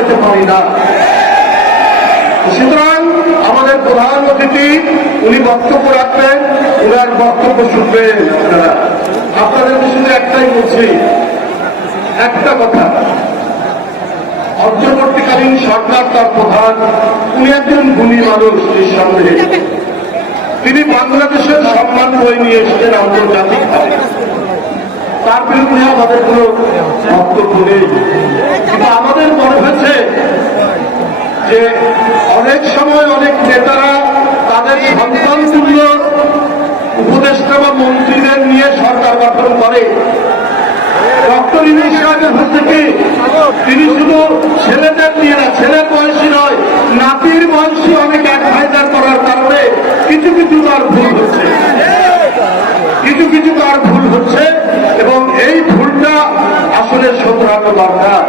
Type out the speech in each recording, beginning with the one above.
যেতে পারি না। সুতরাং আমাদের প্রধান অতিথি উনি বক্তব্য রাখবেন, ওনার বক্তব্য শুনবেন। আপনাদেরকে শুধু একটাই বলছি, একটা কথা, অন্তর্বর্তীকালীন সরকার তার প্রধান, উনি একজন গুণী মানুষ নিঃসন্দেহে। তিনি বাংলাদেশের সম্মান বই নিয়ে এসেছেন আন্তর্জাতিক ভাবে, তার বিরুদ্ধে আমাদের কোনো বক্তব্য নেই। কিন্তু আমাদের মনে হয়েছে যে অনেক সময় অনেক নেতারা তাদের সন্তান তুল্য উপদেষ্টা বা মন্ত্রীদের নিয়ে সরকার গঠন করে। ডক্টর ইউনূস সাহেবের হচ্ছে কি, তিনি শুধু ছেলেদের নিয়ে না, ছেলের বয়সী নয়, নাতির বয়সী অনেক অ্যাডভাইজার করার কারণে কিছু কিছু তার ভুল হচ্ছে, কিছু কিছু তার ভুল হচ্ছে, এবং এই ভুলটা আসলে শোধরানো দরকার।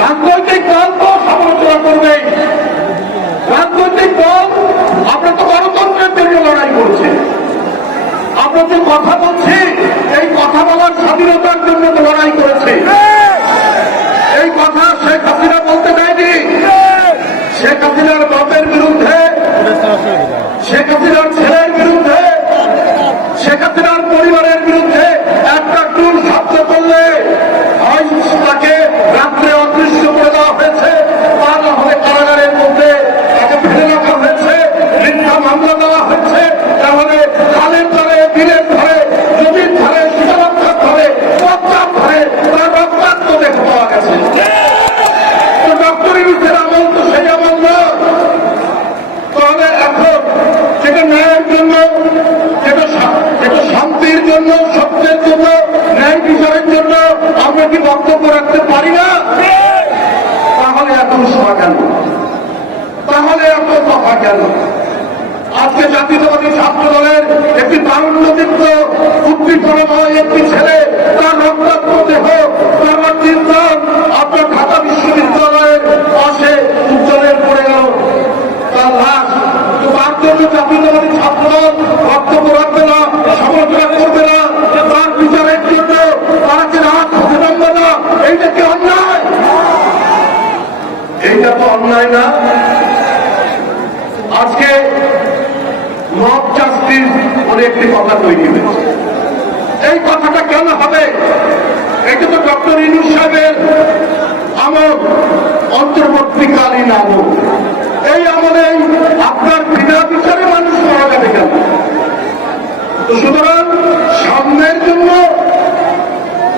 রাজনৈতিক দল তো সমালোচনা করবে, রাজনৈতিক দল, আমরা তো গণতন্ত্রের জন্য লড়াই করছি, আমরা যে কথা বলছি এই কথা বলার স্বাধীনতার জন্য তো লড়াই করেছে। এই কথা শেখ হাসিনা বলতে দেয়নি। শেখ হাসিনার বাপের বিরুদ্ধে, শেখ হাসিনার ছেলের বিরুদ্ধে, শেখ হাসিনার পরিবারের বিরুদ্ধে একটা টুল শব্দ করলে হয় তাকে রাত্রে অদৃশ্য করে দেওয়া হয়েছে, তা না হলে কারাগারের মধ্যে তাকে ফেলে রাখা হয়েছে, মিথ্যা মামলা দেওয়া হয়েছে, তাহলে খালের ধরে, বিলের ধরে, জমির ধরে, সীমান্তের ধরে, পদ্মার ধরে তার রক্তাক্ত দেখে পাওয়া গেছে। তো ডক্টর ইউনূসের আমল তো সেই আমল নয়। তাহলে এখন যেটা ন্যায়ের জন্য, যেটা শান্তির জন্য, সত্যের জন্য, ন্যায় বিচারের জন্য আমরা কি বক্তব্য রাখতে পারি না? তাহলে এত উৎসাহ কেন? তাহলে এত কথা কেন? আজকে জাতীয়তাবাদী ছাত্র দলের একটি তারুণ্যদীপ্ত উদ্দীপনাময় একটি ছেলে, তার রক্তাক্ত দেহ, তার চিন্তন আপনার ঢাকা বিশ্ববিদ্যালয়ের পাশে উজ্জ্বলের পড়ে গেল, তার লাশ। তো তার জন্য জাতীয়তাবাদী ছাত্র দল বক্তব্য রাখবে না, সমালোচনা করবে না, তার বিচারের জন্য তারা যে রাত হতে নামবে না, এইটা কি অন্যায়? এইটা তো অন্যায় না। আজকে মব জাস্টিস বলে একটি কথা তৈরি হয়েছে। এই কথাটা কেন হবে? এটা তো ডক্টর ইউনূস সাহেবের আমল, অন্তর্বর্তীকালীন আমল। এই আমলে আপনার বিনা বিচারে মানুষ মারা যাবে কেন? তো সুতরাং সামনের জন্য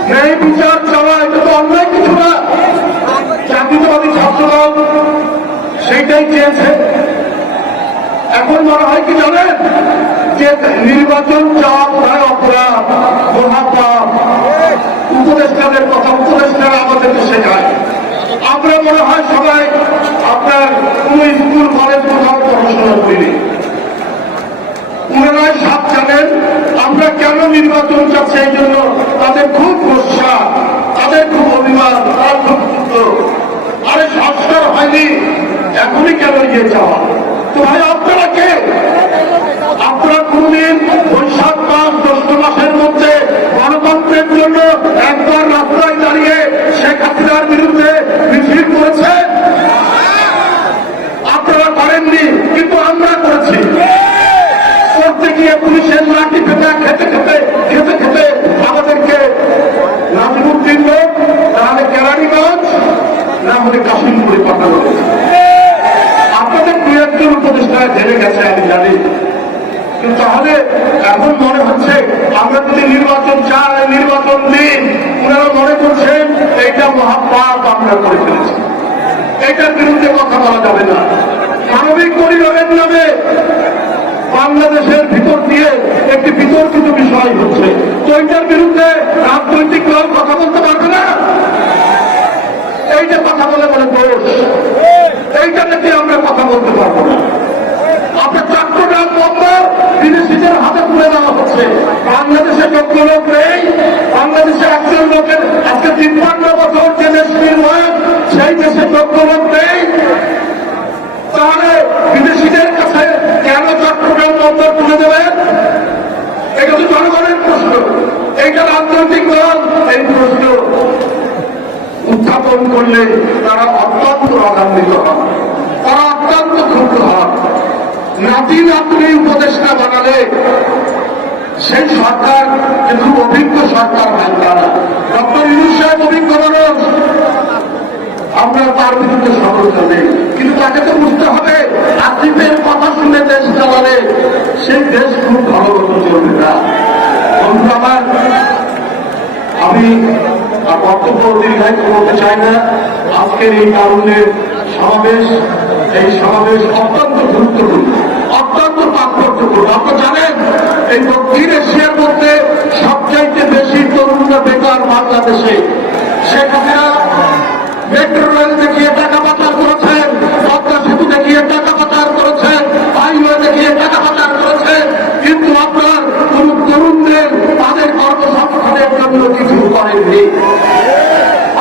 ন্যায় বিচার চাওয়া এটা তো অন্যায় কিছু না। জাতীয়তাবাদী ছাত্রদল সেইটাই চেয়েছে। এখন মনে হয় কি জানেন, যে নির্বাচন চাওয়া বোধহয় অপরাধ, মহাপাপ। উপদেষ্টাদের কথা উপদেষ্টারা আমাদেরকে শেখায়। আমরা মনে হয় সবাই আপনার কোন স্কুল কলেজ কোথাও পড়াশোনা করিনি। ওনারাই সব জানেন আমরা কেন নির্বাচন চাচ্ছি। এই জন্য তাদের খুব ভরসা, তাদের খুব অভিমান, তারা খুব ক্ষুব্ধ। আরে সংস্কার হয়নি, এখনই কেন ইয়ে চাওয়া? তো ভাই আপনারা কে? আপনারা কোনদিন বৈশাখ মাস, জ্যৈষ্ঠ মাসের মধ্যে গণতন্ত্রের জন্য একবার রাস্তায় দাঁড়িয়ে শেখ হাসিনার বিরুদ্ধে মিছিল করেছেন? আপনারা করেননি, কিন্তু আমরা করেছি। করতে গিয়ে পুলিশের লাঠি পেটা খেতে খেতে খেতে খেতে আমাদেরকে নাজিমুদ্দিন রোড, নাহলে কেরানীগঞ্জ, না হলে কাশিমপুরে পাঠানো হয়েছে। আপনাদের দু একজন উপদেষ্টায় জেনে গেছে আমি জানি। কিন্তু তাহলে এখন মনে হচ্ছে আমরা যদি নির্বাচন চাই, নির্বাচন দিন, ওনারা মনে করছেন এইটা মহাপাপ আমরা করে ফেলেছি, এইটার বিরুদ্ধে কথা বলা যাবে না। মানবিক পরিবারের নামে বাংলাদেশের ভিতর দিয়ে একটি বিতর্কিত বিষয় হচ্ছে, তো এইটার বিরুদ্ধে রাজনৈতিক দল কথা বলতে পারবে না। এইটা কথা বলে বলে দোষ, এইটা নাকি আমরা কথা বলতে পারবো না। আপনার চট্টগ্রাম বন্দর বিদেশিদের হাতে তুলে দেওয়া হচ্ছে। বাংলাদেশে যোগ্য লোক নেই, বাংলাদেশে একজন লোকের আজকে 53 বছর যে দেশ নির্মাণ, সেই দেশে যোগ্য লোক নেই। তাহলে বিদেশিদের কাছে কেন চট্টগ্রাম বন্দর তুলে দেবেন? এটা তো জনগণের প্রশ্ন, এইটা রাজনৈতিক দল এই প্রশ্ন উত্থাপন করলে তারা অত্যন্ত রাগান্বিত হন, তারা অত্যন্ত ক্ষুব্ধ হন। নাতি নাতনি উপদেষ্টা বানালে সেই সরকার যে খুব অভিজ্ঞ সরকার হয় তা না। ডক্টর ইউনূস সাহেব অভিজ্ঞ মানুষ, আমরা তার বিরুদ্ধে সমালোচনা নেই, কিন্তু তাকে তো বুঝতে হবে আসিফের কথা শুনে দেশ চালালে সেই দেশ খুব ভালো মতো চলবে না। বন্ধু আমার, আমি বক্তব্য দীর্ঘায়িত করতে চাই না। আজকের এই তারুণ্যের সমাবেশ, এই সমাবেশ অত্যন্ত গুরুত্বপূর্ণ, অত্যন্ত তাৎপর্যপূর্ণ। আপনারা জানেন এই দক্ষিণ এশিয়ার মধ্যে সবচাইতে বেশি তরুণরা বেকার বাংলাদেশে। শেখ হাসিনা মেট্রো রেল দেখিয়ে টাকা পাচার করেছেন, পদ্মা সেতু দেখিয়ে টাকা পাচার করেছেন, হাইওয়ে দেখিয়ে টাকা পাচার করেছেন, কিন্তু আপনার কোন তরুণদের তাদের কর্মসংস্থানের জন্য কিছু করেননি।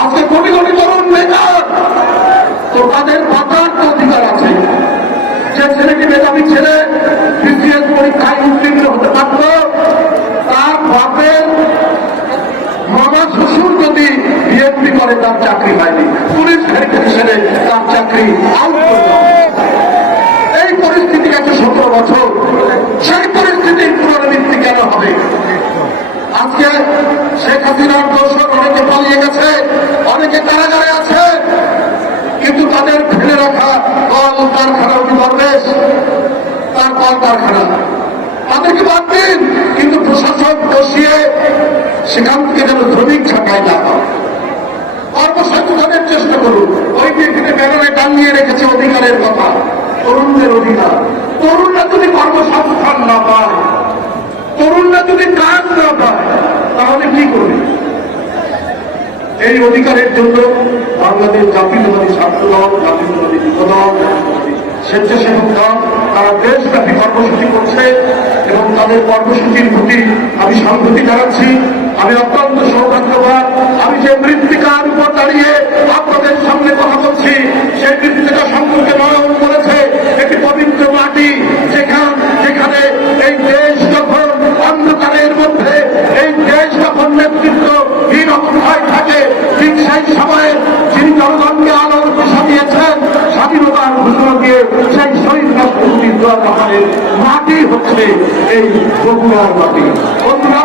আজকে কোটি কোটি তরুণ বেকার, তো তাদের বাঁচার তো অধিকার আছে। যে ছেলেটি মেধাবী ছেলে বিসিএস পরীক্ষায় উত্তীর্ণ হতে পারত, তার বাপের মামা শ্বশুর যদি বিএনপি করে তার চাকরি হয়নি, পুলিশ ভেরিফিকেশনে তার চাকরি আউট করল। এই পরিস্থিতি গেছে 17 বছর, সেই পরিস্থিতির পুনরাবৃত্তি কেন হবে? আজকে শেখ হাসিনার দোষর অনেকে পালিয়ে গেছে, অনেকে কারাগারে আছে, কিন্তু তাদের ফেলে রাখা কল কারখানা পরিবেশ, তার কল কারখানা তাদেরকে বাদ দিন, কিন্তু প্রশাসন বসিয়ে সেখান থেকে যেন শ্রমিক ছাঁটাই না হয়। কর্মসংস্থানের চেষ্টা করুন। ওই ব্যক্তিকে ব্যানারে টাঙিয়ে রেখেছে অধিকারের কথা, তরুণদের অধিকার। তরুণরা যদি কর্মসংস্থান না পায়, তরুণরা যদি কাজ না পায়, তাহলে কি করবে? এই অধিকারের জন্য বাংলাদেশ জাতীয়তাবাদী ছাত্র দল, জাতীয়তাবাদী যুব দল, স্বেচ্ছাসেবক দল তারা দেশব্যাপী কর্মসূচি করছে এবং তাদের কর্মসূচির প্রতি আমি সংহতি জানাচ্ছি। আমি অত্যন্ত সৌভাগ্যবান, আমি যে মৃত্তিকার উপর দাঁড়িয়ে আপনাদের সামনে কথা বলছি, সেই মৃত্তিকা সম্পর্কে নয়ন করেছে একটি পবিত্র মাটি, যেখানে এই দেশ যখন অন্ধকারের মধ্যে, এই দেশ যখন নেতৃত্বহীন অবস্থায় থাকে, ঠিক সেই সময়ে যিনি জনগণকে আলোর দিশা দিয়েছেন, স্বাধীনতার ঘোষণা দিয়ে সেই শহীদ রাষ্ট্রপতি জিয়া রহমানের মাটি হচ্ছে এই বগুড়ার মাটি। বন্ধুরা,